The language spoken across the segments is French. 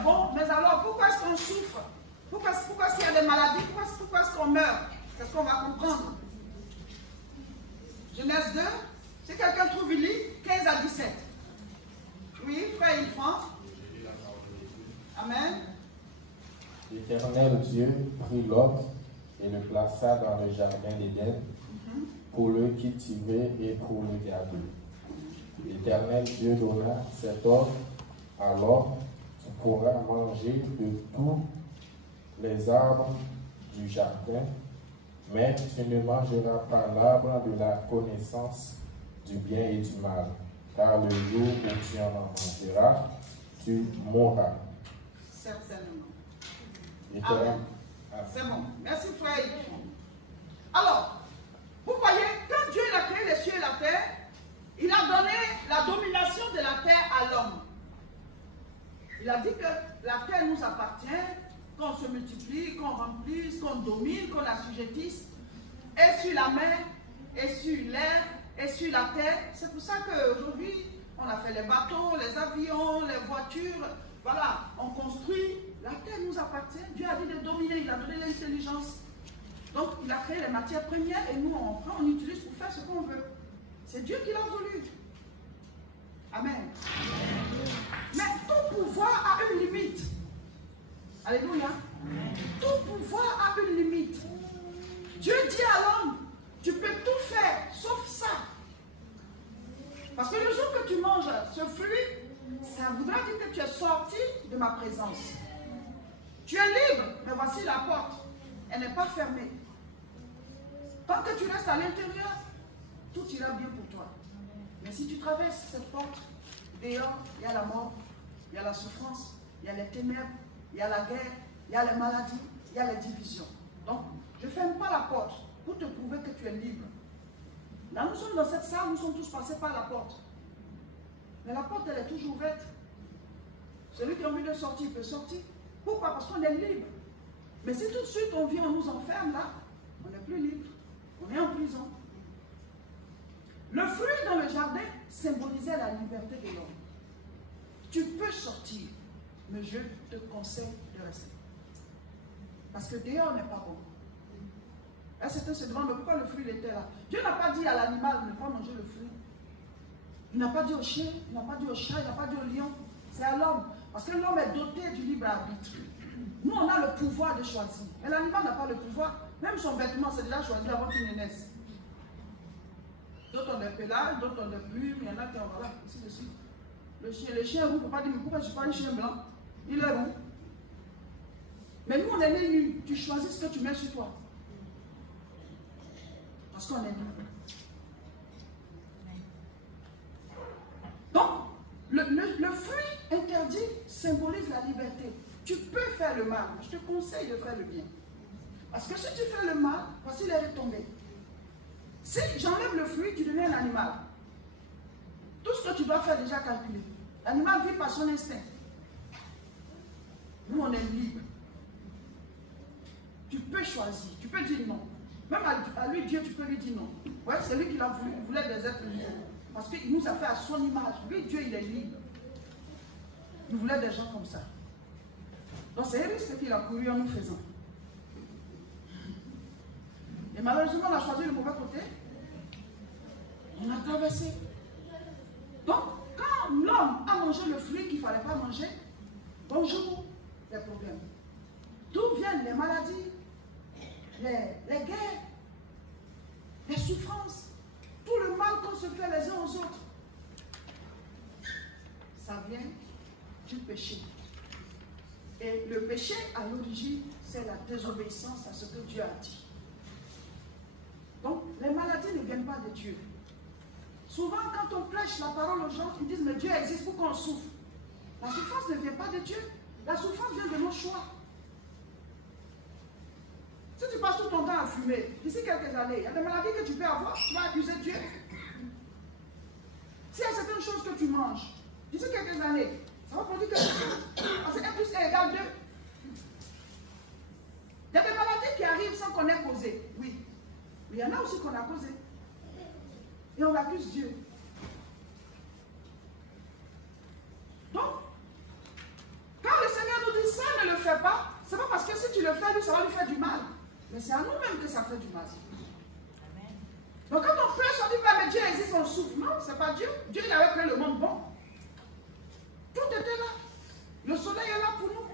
est bon, mais alors pourquoi est-ce qu'on souffre? Pourquoi est-ce qu'il y a des maladies? Pourquoi est-ce qu'on meurt? C'est ce qu'on va comprendre. Genèse 2, si quelqu'un trouve, il lit 15 à 17. Oui, frère Yves-Franc. Amen. L'Éternel Dieu prit Lot et le plaça dans le jardin d'Éden pour le cultiver et pour le garder. L'Éternel Dieu donna cet ordre: alors tu pourras manger de tous les arbres du jardin, mais tu ne mangeras pas l'arbre de la connaissance du bien et du mal, car le jour où tu en mangeras, tu mourras. Certainement. Amen. C'est bon. Merci, frère. Alors, vous voyez, quand Dieu a créé les cieux et la terre, il a donné la domination de la terre à l'homme. Il a dit que la terre nous appartient, qu'on se multiplie, qu'on remplisse, qu'on domine, qu'on assujettisse, et sur la mer, et sur l'air, et sur la terre. C'est pour ça qu'aujourd'hui, on a fait les bateaux, les avions, les voitures. Voilà, on construit. La terre nous appartient. Dieu a dit de dominer, il a donné l'intelligence. Donc, il a créé les matières premières et nous, on prend, on utilise pour faire ce qu'on veut. C'est Dieu qui l'a voulu. Amen. Mais tout pouvoir a une limite. Alléluia. Tout pouvoir a une limite. Dieu dit à l'homme, tu peux tout faire, sauf ça. Parce que le jour que tu manges ce fruit, ça voudra dire que tu es sorti de ma présence. Tu es libre, mais voici la porte. Elle n'est pas fermée. Tant que tu restes à l'intérieur, tout ira bien pour toi. Mais si tu traverses cette porte, dehors, il y a la mort, il y a la souffrance, il y a les ténèbres, il y a la guerre, il y a les maladies, il y a les divisions. Donc, je ne ferme pas la porte pour te prouver que tu es libre. Là, nous sommes dans cette salle, nous sommes tous passés par la porte. Mais la porte, elle est toujours ouverte. Celui qui a envie de sortir peut sortir. Pourquoi? Parce qu'on est libre. Mais si tout de suite on vient, on nous enferme là, on n'est plus libre. On est en prison. Le fruit dans le jardin symbolisait la liberté de l'homme. Tu peux sortir, mais je te conseille de rester. Parce que dehors n'est pas bon. Là, certains se demandent, mais pourquoi le fruit était là? Dieu n'a pas dit à l'animal de ne pas manger le fruit. Il n'a pas dit au chien, il n'a pas dit au chat, il n'a pas dit au lion. C'est à l'homme. Parce que l'homme est doté du libre arbitre. Nous, on a le pouvoir de choisir. Mais l'animal n'a pas le pouvoir. Même son vêtement, c'est déjà choisi avant qu'il ne naisse. D'autres ont des pélages, d'autres ont des plumes, il y en a qui ont, voilà, ainsi de suite. Le chien roux, on ne peut pas dire, mais pourquoi je ne suis pas un chien blanc? Il est roux. Mais nous, on est né nus. Tu choisis ce que tu mets sur toi. Parce qu'on est libre. Donc, le fruit interdit symbolise la liberté. Tu peux faire le mal, je te conseille de faire le bien. Parce que si tu fais le mal, voici les retombées. Si j'enlève le fruit, tu deviens un animal. Tout ce que tu dois faire est déjà calculé. L'animal vit par son instinct. Nous, on est libre. Tu peux choisir, tu peux dire non. Même à lui, Dieu, tu peux lui dire non. Ouais, c'est lui qui l'a voulu, il voulait des êtres libres. Parce qu'il nous a fait à son image. Lui, Dieu, il est libre. Il voulait des gens comme ça. Donc c'est un risque qu'il a couru en nous faisant. Et malheureusement, on a choisi le mauvais côté. On a traversé. Donc, quand l'homme a mangé le fruit qu'il ne fallait pas manger, bonjour, les problèmes. D'où viennent les maladies, les guerres, les souffrances, tout le mal qu'on se fait les uns aux autres. Ça vient du péché. Et le péché, à l'origine, c'est la désobéissance à ce que Dieu a dit. Donc, les maladies ne viennent pas de Dieu. Souvent, quand on prêche la parole aux gens, ils disent, mais Dieu existe pour qu'on souffre. La souffrance ne vient pas de Dieu. La souffrance vient de nos choix. Si tu passes tout ton temps à fumer, d'ici quelques années, il y a des maladies que tu peux avoir, tu vas accuser Dieu. S'il y a certaines choses que tu manges, d'ici quelques années, ça va produire quelque chose. Parce que 1 plus 1 égale 2. Il y a des maladies qui arrivent sans qu'on ait causé. Oui. Mais il y en a aussi qu'on a causé. Et on accuse Dieu. Donc, quand le Seigneur lui, ça va lui faire du mal. Mais c'est à nous-mêmes que ça fait du mal. Donc quand on prêche, on dit, mais Dieu existe, on souffre. Non, c'est pas Dieu. Dieu, il avait créé le monde bon. Tout était là. Le soleil est là pour nous.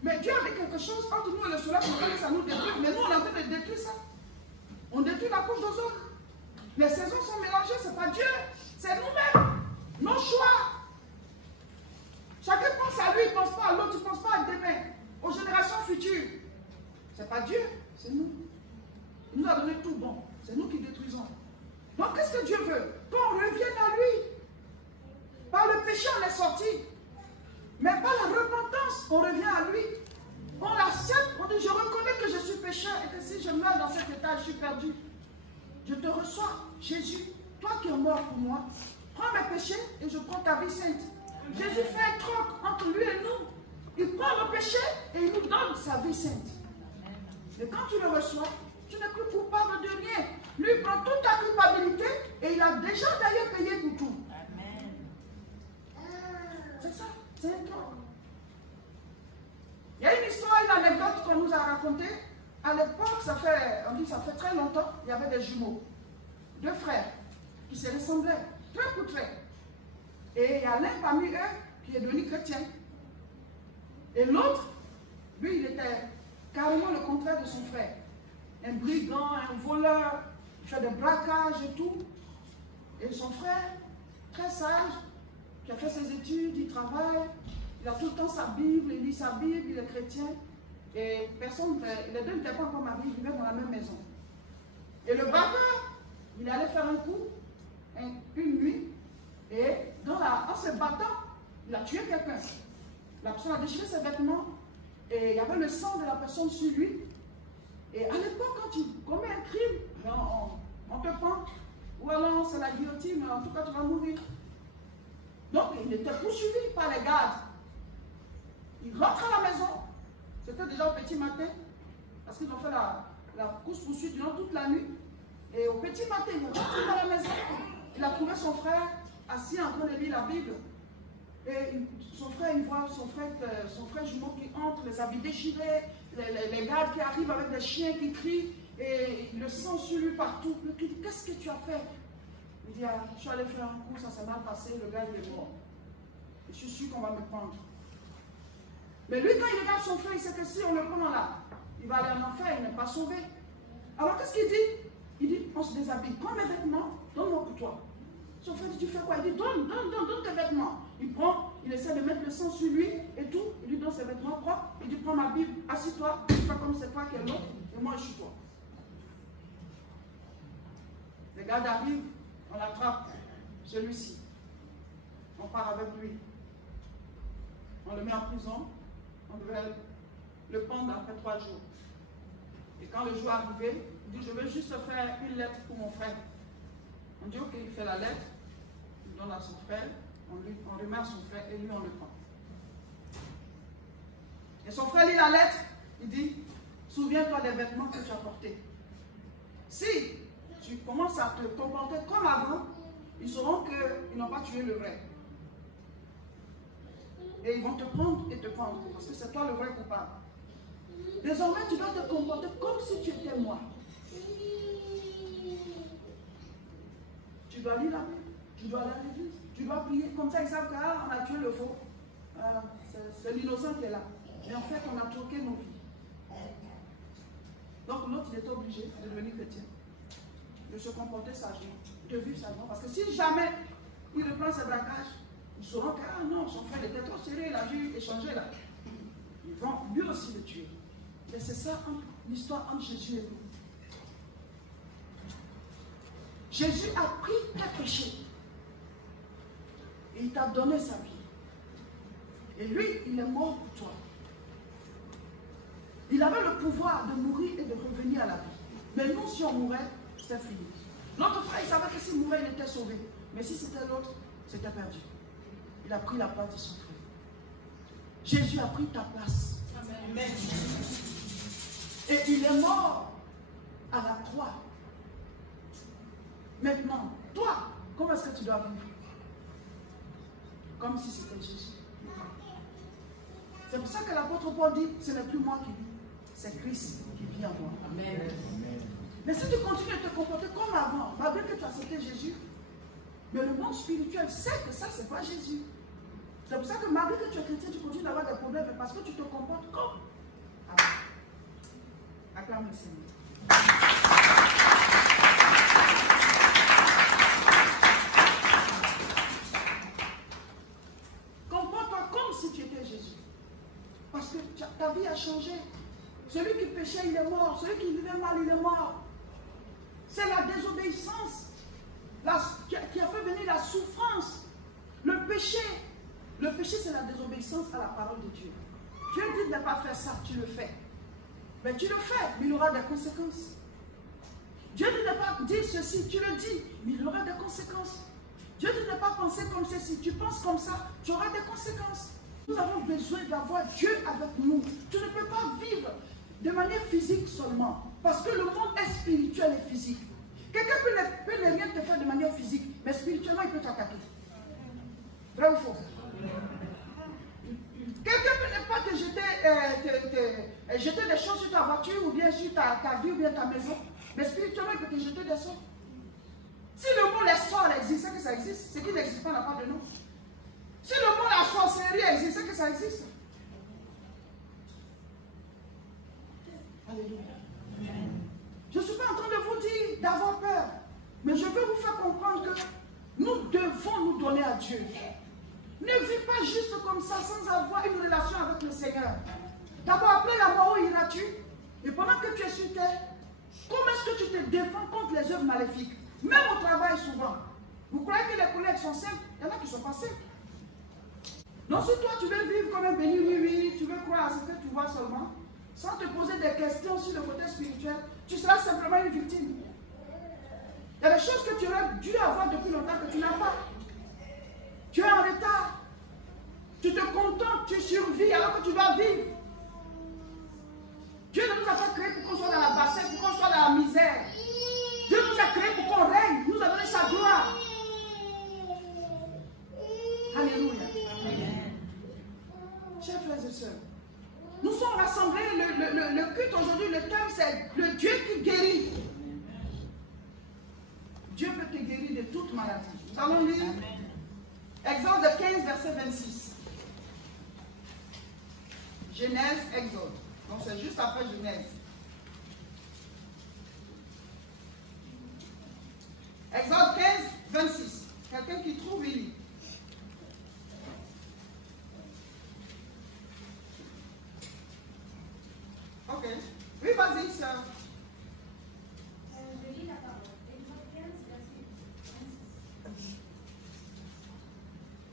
Mais Dieu avait quelque chose entre nous et le soleil pour que ça nous détruise. Mais nous, on est en train de détruire ça. On détruit la couche d'ozone. Les saisons sont mélangées, c'est pas Dieu. C'est nous-mêmes. Nos choix. Chacun pense à lui, il ne pense pas à l'autre, il ne pense pas à demain. Aux générations futures. C'est pas Dieu, c'est nous. Il nous a donné tout bon. C'est nous qui détruisons. Donc qu'est-ce que Dieu veut? Qu'on revienne à lui. Par le péché, on est sorti. Mais par la repentance, on revient à lui. On l'accepte, on dit, je reconnais que je suis pécheur et que si je meurs dans cet état, je suis perdu. Je te reçois, Jésus, toi qui es mort pour moi. Prends mes péchés et je prends ta vie sainte. Jésus fait un troc entre lui et nous. Il prend nos péchés et il nous donne sa vie sainte. Et quand tu le reçois, tu n'es plus coupable de rien. Lui, il prend toute ta culpabilité et il a déjà d'ailleurs payé pour tout. Amen. C'est ça, c'est un troc. Il y a une histoire, une anecdote qu'on nous a racontée. À l'époque, on dit ça fait très longtemps, il y avait des jumeaux, deux frères, qui se ressemblaient, très pour très. Et il y a l'un parmi eux qui est devenu chrétien. Et l'autre, lui, il était carrément le contraire de son frère. Un brigand, un voleur, il fait des braquages et tout. Et son frère, très sage, qui a fait ses études, il travaille, il a tout le temps sa Bible, il lit sa Bible, il est chrétien. Et personne, les deux n'étaient pas encore mariés, ils vivaient dans la même maison. Et le braqueur, il allait faire un coup, une nuit, et en se battant, il a tué quelqu'un. La personne a déchiré ses vêtements, et il y avait le sang de la personne sur lui. Et à l'époque, quand tu commets un crime, on te prend, ou alors c'est la guillotine, en tout cas tu vas mourir. Donc il était poursuivi par les gardes. Il rentre à la maison. C'était déjà au petit matin, parce qu'ils ont fait la course-poursuite durant toute la nuit. Et au petit matin, il est rentré dans la maison. Il a trouvé son frère assis en train de lire la Bible. Et son frère, il voit son frère jumeau qui entre, les habits déchirés, les gardes qui arrivent avec des chiens qui crient, et le sang sur lui partout. Il dit, qu'est-ce que tu as fait? Il dit, ah, je suis allé faire un coup, ça s'est mal passé, le gars il est mort. Et je suis sûr qu'on va me prendre. Mais lui, quand il regarde son frère, il sait que si on le prend là, il va aller en enfer, il n'est pas sauvé. Alors qu'est-ce qu'il dit? Il dit, on se déshabille, prends mes vêtements, donne-moi pour toi. Son frère dit, tu fais quoi? Il dit, donne tes vêtements. Il prend, il essaie de mettre le sang sur lui et tout, il lui donne ses vêtements propres, il dit, prends ma Bible, assis-toi, fais comme c'est toi qui es l'autre, et moi je suis toi. Les gardes arrivent, on l'attrape, celui-ci. On part avec lui. On le met en prison. On devait le pendre après 3 jours. Et quand le jour arrivé, il dit, je veux juste faire une lettre pour mon frère. On dit, ok, il fait la lettre, il donne à son frère, on remet à son frère et lui on le prend. Et son frère lit la lettre, il dit, souviens-toi des vêtements que tu as portés. Si tu commences à te comporter comme avant, ils sauront qu'ils n'ont pas tué le vrai. Et ils vont te prendre et te prendre, parce que c'est toi le vrai coupable. Désormais, tu dois te comporter comme si tu étais moi. Tu dois lire la Bible, tu dois aller à l'église, tu dois prier. Comme ça, ils savent qu'on a tué le faux. C'est l'innocent qui est là. Mais en fait, on a troqué nos vies. Donc l'autre, il était obligé de devenir chrétien, de se comporter sagement, de vivre sagement. Parce que si jamais il reprend ses braquages, ils sauront que, ah non, son frère était trop serré, il a dû échanger là. Ils vont lui aussi le tuer. Mais c'est ça l'histoire entre Jésus et nous. Jésus a pris tes péchés et il t'a donné sa vie. Et lui, il est mort pour toi. Il avait le pouvoir de mourir et de revenir à la vie. Mais nous, si on mourait, c'était fini. Notre frère, il savait que s'il mourait, il était sauvé. Mais si c'était l'autre, c'était perdu. Il a pris la place de son frère. Jésus a pris ta place. Amen. Et il est mort à la croix. Maintenant, toi, comment est-ce que tu dois vivre? Comme si c'était Jésus. C'est pour ça que l'apôtre Paul dit, ce n'est plus moi qui vis, c'est Christ qui vit en moi. Amen. Mais si tu continues à te comporter comme avant, malgré que tu as accepté Jésus, mais le monde spirituel sait que ça, c'est pas Jésus. C'est pour ça que malgré que tu es chrétien, tu continues d'avoir des problèmes parce que tu te comportes comme avant. Acclame le Seigneur. Comporte-toi comme si tu étais Jésus. Parce que ta vie a changé. Celui qui péchait, il est mort. Celui qui vivait mal, il est mort. C'est la désobéissance qui a fait venir la souffrance. Le péché, c'est la désobéissance à la parole de Dieu. Dieu dit de ne pas faire ça, tu le fais. Mais tu le fais, mais il aura des conséquences. Dieu dit de ne pas dire ceci, tu le dis, mais il aura des conséquences. Dieu dit de ne pas penser comme ceci, tu penses comme ça, tu auras des conséquences. Nous avons besoin d'avoir Dieu avec nous. Tu ne peux pas vivre de manière physique seulement, parce que le monde est spirituel et physique. Quelqu'un peut ne rien te faire de manière physique, mais spirituellement il peut t'attaquer. Vrai ou faux? Quelqu'un peut ne pas te jeter des choses sur ta voiture, ou bien sur ta vie, ou bien ta maison, mais spirituellement il peut te jeter des sorts. Si le mot les sorts existe, c'est que ça existe, c'est qu'il n'existe pas de la part de nous. Si le mot la sorcellerie existe, c'est que ça existe. Alléluia. Je ne suis pas en train de vous dire d'avoir peur, mais je veux vous faire comprendre que nous devons nous donner à Dieu. Ne vis pas juste comme ça sans avoir une relation avec le Seigneur. D'abord, après la mort, où iras-tu? Et pendant que tu es sur terre, comment est-ce que tu te défends contre les œuvres maléfiques? Même au travail, souvent. Vous croyez que les collègues sont simples? Il y en a qui ne sont pas simples. Donc, si toi, tu veux vivre comme un béni, oui, tu veux croire à ce que tu vois seulement, sans te poser des questions sur le côté spirituel, tu seras simplement une victime. Il y a des choses que tu aurais dû avoir depuis longtemps que tu n'as pas. Tu es en retard. Tu te contentes, tu survis alors que tu dois vivre. Dieu ne nous a pas créés pour qu'on soit dans la bassesse, pour qu'on soit dans la misère. Dieu nous a créés pour qu'on règne. Il nous a donné sa gloire. Alléluia. Chers frères et sœurs, nous sommes rassemblés. Le culte aujourd'hui, le thème c'est le Dieu qui guérit. Dieu peut te guérir de toute maladie. Nous allons lire Exode 15, verset 26. Genèse, Exode. Donc c'est juste après Genèse. Exode 15, 26. Quelqu'un qui trouve, il lit. Ok. Oui, vas-y, sœur. Je lis la parole. Exode 15, verset 26.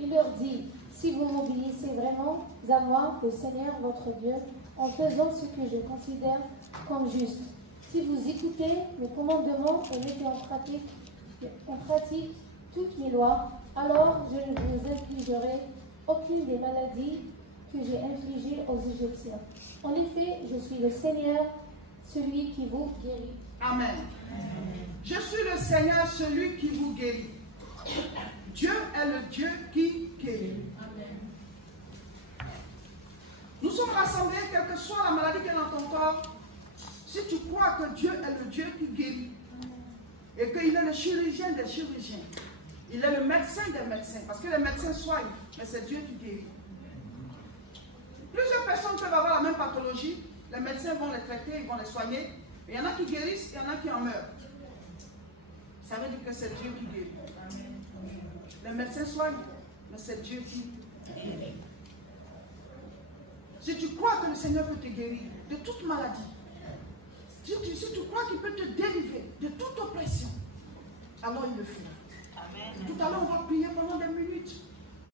Il leur dit, si vous m'obéissez vraiment à moi, le Seigneur votre Dieu, en faisant ce que je considère comme juste, si vous écoutez mes commandements et mettez en pratique toutes mes lois, alors je ne vous infligerai aucune des maladies que j'ai infligées aux Égyptiens. En effet, je suis le Seigneur, celui qui vous guérit. Amen. Je suis le Seigneur, celui qui vous guérit. Dieu est le Dieu qui guérit. Nous sommes rassemblés, quelle que soit la maladie qui est dans ton corps, si tu crois que Dieu est le Dieu qui guérit, et qu'il est le chirurgien des chirurgiens, il est le médecin des médecins, parce que les médecins soignent, mais c'est Dieu qui guérit. Plusieurs personnes peuvent avoir la même pathologie, les médecins vont les traiter, ils vont les soigner, il y en a qui guérissent, il y en a qui en meurent. Ça veut dire que c'est Dieu qui guérit. Les médecins soignent, mais c'est Dieu qui guérit. Si tu crois que le Seigneur peut te guérir de toute maladie, si tu crois qu'il peut te délivrer de toute oppression, alors il le fera. Amen. Tout à l'heure, on va prier pendant des minutes.